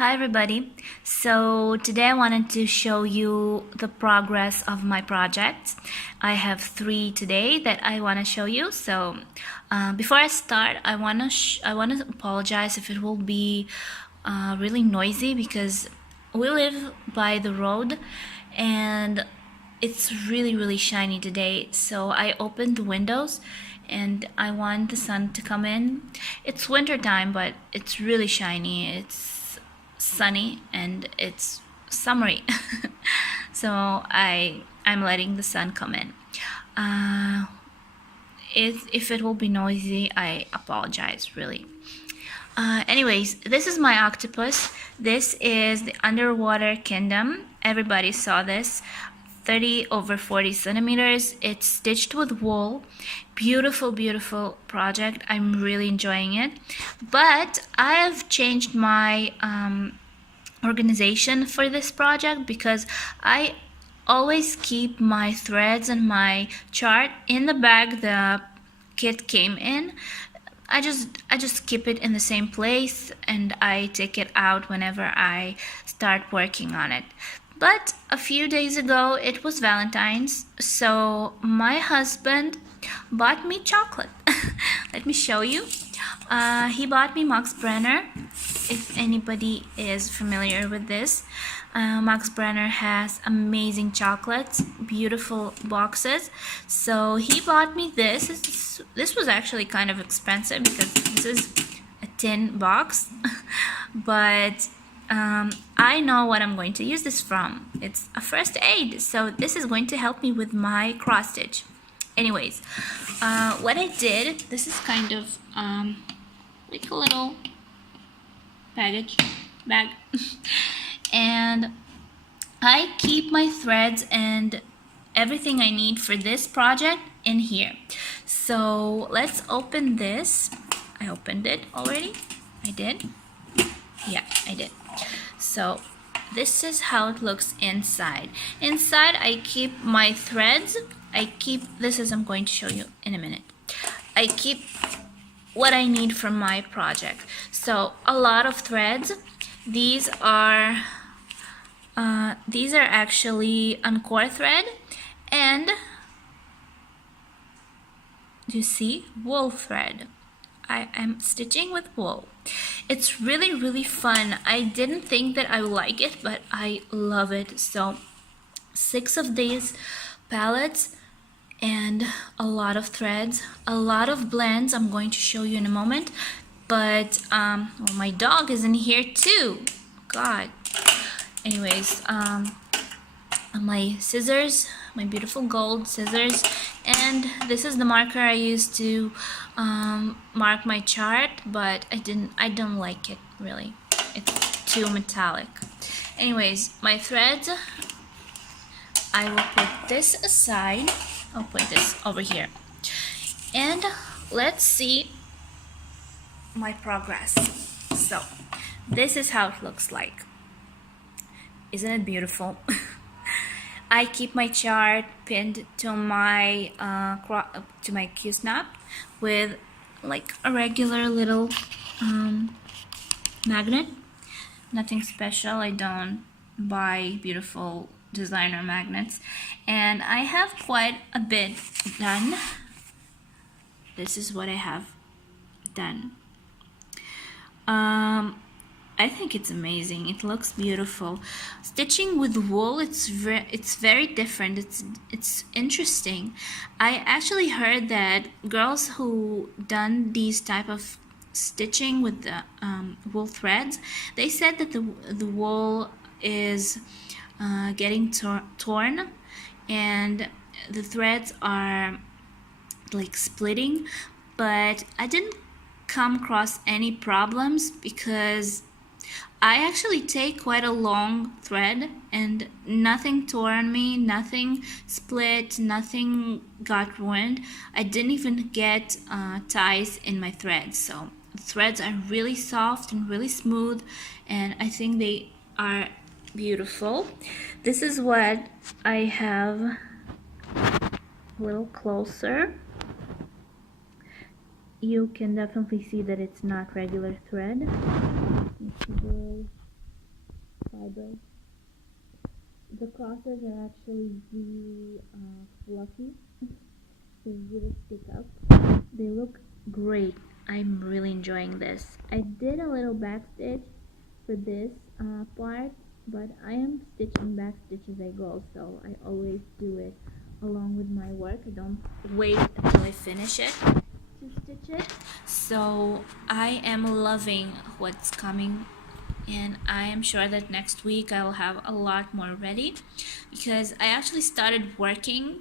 Hi everybody. So today I wanted to show you the progress of my projects. I have 3 today that I want to show you. So before I start, I want to apologize if it will be really noisy because we live by the road and it's really shiny today. So I opened the windows and I want the sun to come in. It's winter time, but it's really shiny. It's sunny and it's summery. So I'm letting the sun come in. If it will be noisy, I apologize really. Anyways, this is my octopus. This is the underwater kingdom. Everybody saw this. 30 over 40 centimeters. It's stitched with wool. Beautiful project. I'm really enjoying it. But I have changed my organization for this project because I always keep my threads and my chart in the bag the kit came in. I just keep it in the same place and I take it out whenever I start working on it. But a few days ago, it was Valentine's, so my husband bought me chocolate. Let me show you. He bought me Brenner. If anybody is familiar with this, Brenner has amazing chocolates, beautiful boxes. So he bought me this. This was actually kind of expensive because this is a tin box, but I know what I'm going to use this from. It's a first aid, so this is going to help me with my cross stitch. Anyways, what I did, this is kind of like a little bag, and I keep my threads and everything I need for this project in here. So let's open this. I opened it already. I did. Yeah, I did. So this is how it looks inside. Inside I keep my threads. I'm going to show you in a minute. I keep what I need from my project. So a lot of threads. These are actually encore thread, and you see, wool thread. I am stitching with wool. It's really fun. I didn't think that I would like it, but I love it. So 6 of these palettes and a lot of threads, a lot of blends. I'm going to show you in a moment. But well, my dog is in here too. God. Anyways, my scissors, my beautiful gold scissors, and this is the marker I used to mark my chart, but I don't like it really. It's too metallic. Anyways, my threads, I will put this aside. I'll put this over here, and let's see my progress. So this is how it looks like. Isn't it beautiful? I keep my chart pinned to my Q-snap with like a regular little magnet. Nothing special. I don't buy beautiful designer magnets, and I have quite a bit done. This is what I have done. I think it's amazing. It looks beautiful. Stitching with wool, it's very different. It's interesting. I actually heard that girls who done these type of stitching with the wool threads, they said that the wool is getting torn and the threads are like splitting, but I didn't come across any problems because I actually take quite a long thread and nothing tore on me, nothing split, nothing got ruined. I didn't even get ties in my threads. So the threads are really soft and really smooth, and I think they are beautiful. This is what I have a little closer. You can definitely see that it's not regular thread. The crosses are actually really fluffy. They really stick up. They look great. I'm really enjoying this. I did a little back stitch for this part, but I am stitching back stitch as I go, so I always do it along with my work. I don't wait until I finish it to stitch it. So I am loving what's coming, and I am sure that next week I will have a lot more ready, because I actually started working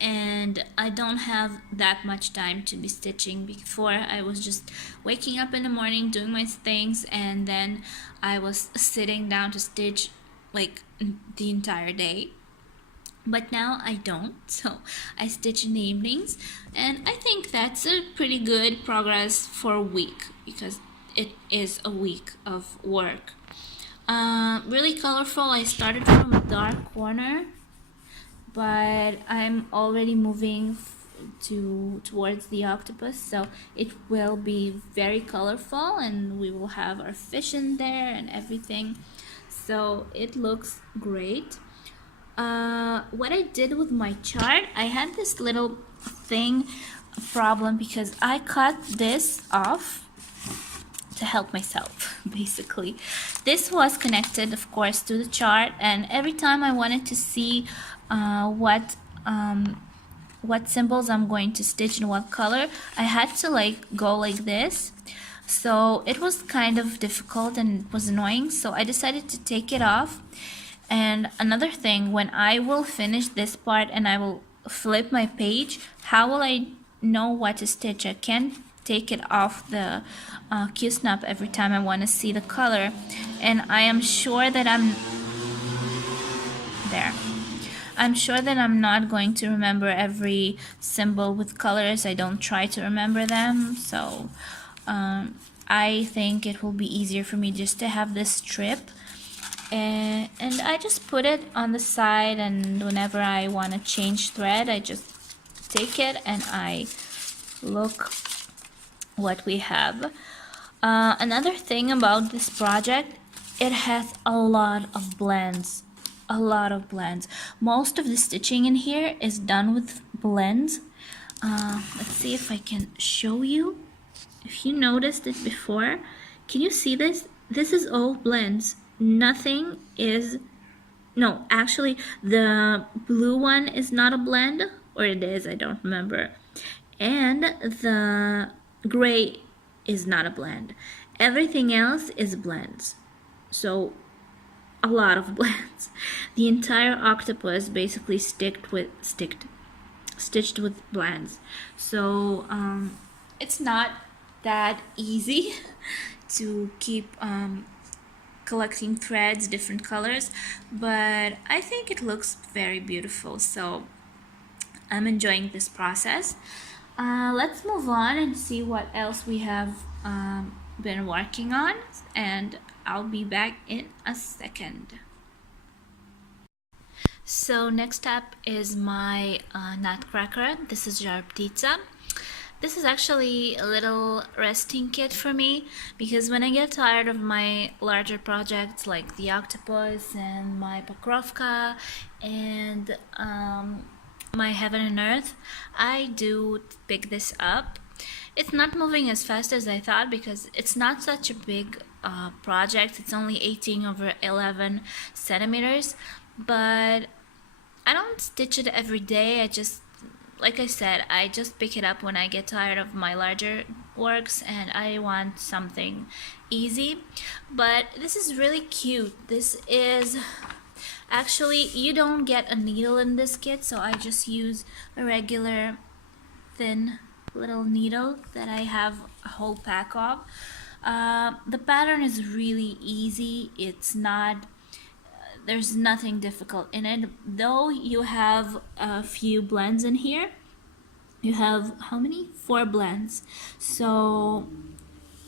and I don't have that much time to be stitching. Before, I was just waking up in the morning, doing my things, and then I was sitting down to stitch like the entire day. But now I don't, so I stitch in the evenings, and I think that's a pretty good progress for a week, because it is a week of work. Really colorful. I started from a dark corner, but I'm already moving towards the octopus, so it will be very colorful, and we will have our fish in there and everything, so it looks great. What I did with my chart, I had this little problem because I cut this off to help myself, basically. This was connected, of course, to the chart, and every time I wanted to see what symbols I'm going to stitch in what color, I had to like go like this. So it was kind of difficult and it was annoying, so I decided to take it off. And another thing, when I will finish this part and I will flip my page, how will I know what to stitch? I can't take it off the Q-snap every time I want to see the color, and I am sure that I'm sure that I'm not going to remember every symbol with colors. I don't try to remember them, so I think it will be easier for me just to have this strip, and I just put it on the side, and whenever I want to change thread, I just take it and I look what we have. Another thing about this project, it has a lot of blends. Most of the stitching in here is done with blends. Let's see if I can show you. If you noticed it before, can you see this? This is all blends. Nothing is, no, actually the blue one is not a blend, or it is, I don't remember. And the gray is not a blend. Everything else is blends. So a lot of blends. The entire octopus basically stitched with blends. So it's not that easy to keep collecting threads, different colors, but I think it looks very beautiful, so I'm enjoying this process. Let's move on and see what else we have been working on, and I'll be back in a second. So next up is my Nutcracker. This is Jar Pizza. This is actually a little resting kit for me, because when I get tired of my larger projects like the octopus and my Pokrovka and my Heaven and Earth, I do pick this up. It's not moving as fast as I thought because it's not such a big project. It's only 18/11 centimeters, but I don't stitch it every day. Like I said, I just pick it up when I get tired of my larger works and I want something easy. But this is really cute. This is actually, you don't get a needle in this kit, so I just use a regular thin little needle that I have a whole pack of. The pattern is really easy. It's not, there's nothing difficult in it, though you have a few blends in here. You have how many? 4 blends, so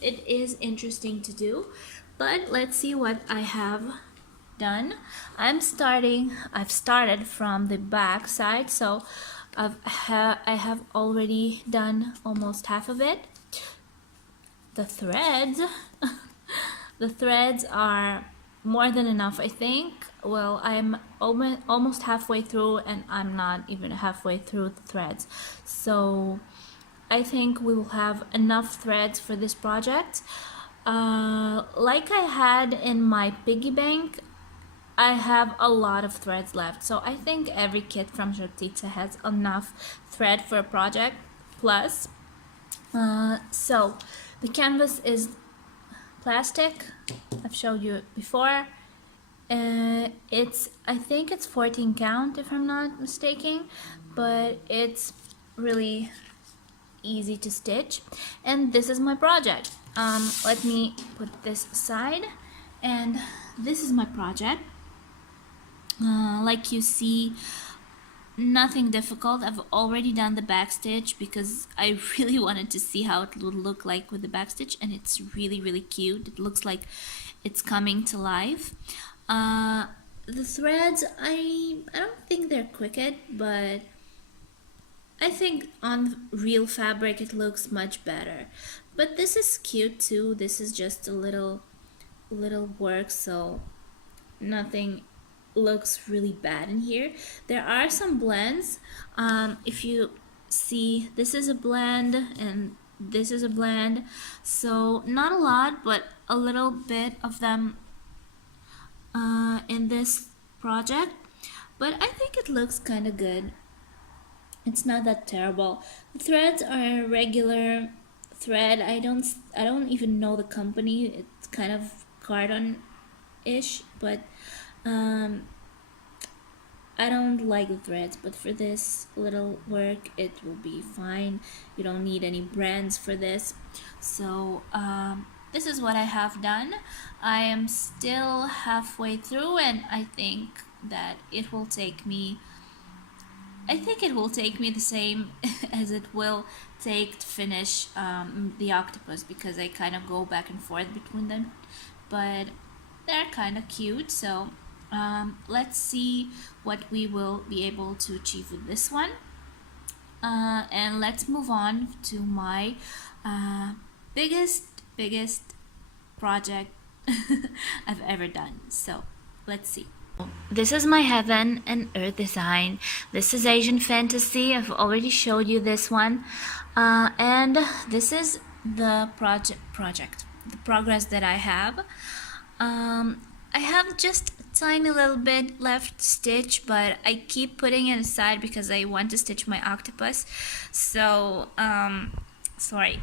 it is interesting to do. But let's see what I have done. I've started from the back side, so I have already done almost half of it. The threads the threads are more than enough, I think. Well, I'm almost halfway through, and I'm not even halfway through the threads. So I think we will have enough threads for this project. Like I had in my piggy bank, I have a lot of threads left. So I think every kit from Shortitza has enough thread for a project. Plus, so the canvas is plastic. I've showed you it before. I think it's 14 count if I'm not mistaken, but it's really easy to stitch. And this is my project. Let me put this aside, and this is my project. Like you see, nothing difficult. I've already done the back stitch because I really wanted to see how it would look like with the back stitch, and it's really cute. It looks like it's coming to life. The threads, I don't think they're crooked, but I think on real fabric it looks much better. But this is cute too. This is just a little work, so nothing looks really bad in here. There are some blends. If you see, this is a blend and this is a blend, so not a lot, but a little bit of them in this project. But I think it looks kind of good. It's not that terrible. The threads are regular thread. I don't even know the company. It's kind of cardon-ish, but I don't like the threads, but for this little work it will be fine. You don't need any brands for this. So this is what I have done. I am still halfway through, and I think that it will take me the same as it will take to finish the octopus, because I kind of go back and forth between them, but they're kind of cute. So let's see what we will be able to achieve with this one, and let's move on to my biggest project I've ever done. So let's see. This is my heaven and earth design. This is Asian fantasy. I've already showed you this one, and this is the the progress that I have. I have just a tiny little bit left to stitch, but I keep putting it aside because I want to stitch my octopus. So sorry.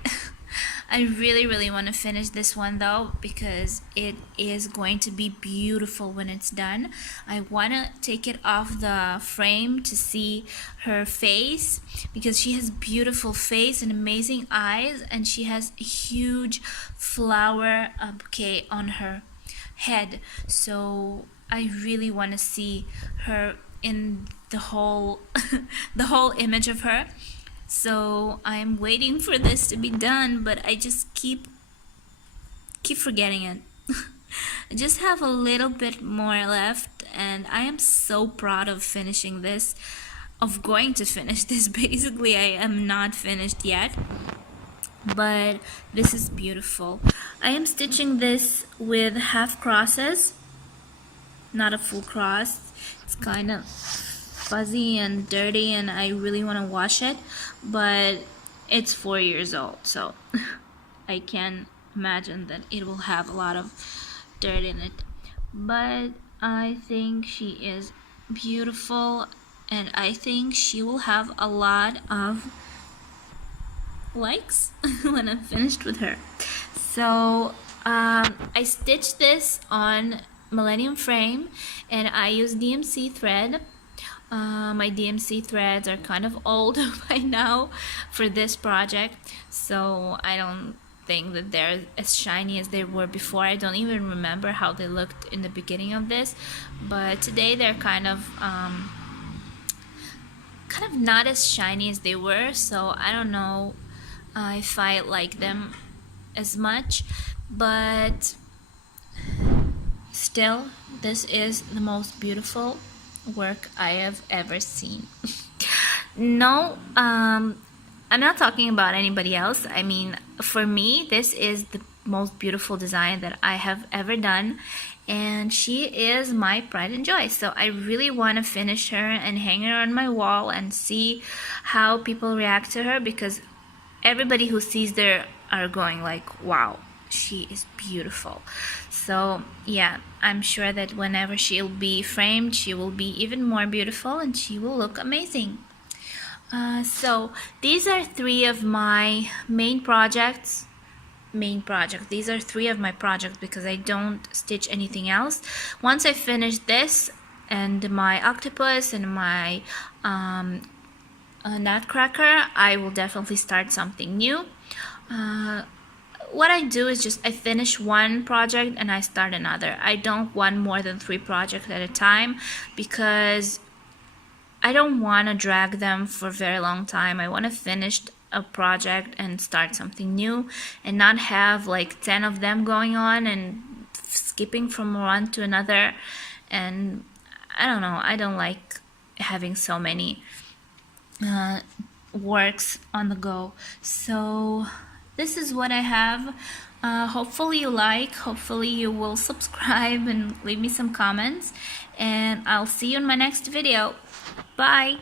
I really want to finish this one though, because it is going to be beautiful when it's done. I want to take it off the frame to see her face, because she has beautiful face and amazing eyes, and she has a huge flower bouquet on her head. So I really want to see her in the whole the whole image of her. So I'm waiting for this to be done, but I just keep forgetting it. I just have a little bit more left, and I am so proud of finishing this, of going to finish this. Basically, I am not finished yet, but this is beautiful. I am stitching this with half crosses, not a full cross. It's kind of fuzzy and dirty, and I really want to wash it, but it's 4 years old, so I can imagine that it will have a lot of dirt in it. But I think she is beautiful, and I think she will have a lot of likes when I'm finished with her. So I stitched this on Millennium frame, and I use DMC thread. My DMC threads are kind of old by now for this project, so I don't think that they're as shiny as they were before. I don't even remember how they looked in the beginning of this, but today they're kind of not as shiny as they were, so I don't know if I like them as much, but still, this is the most beautiful work I have ever seen. No, I'm not talking about anybody else. I mean, for me, this is the most beautiful design that I have ever done, and she is my pride and joy. So I really want to finish her and hang her on my wall and see how people react to her, because everybody who sees her are going like, wow, she is beautiful. So yeah, I'm sure that whenever she'll be framed, she will be even more beautiful and she will look amazing. So these are three of my main projects. These are three of my projects because I don't stitch anything else. Once I finish this and my octopus and my Nutcracker, I will definitely start something new. What I do is just I finish one project and I start another. I don't want more than 3 projects at a time because I don't want to drag them for a very long time. I want to finish a project and start something new and not have like 10 of them going on and skipping from one to another. And I don't know, I don't like having so many works on the go. So this is what I have. Hopefully you like, hopefully you will subscribe and leave me some comments, and I'll see you in my next video. Bye!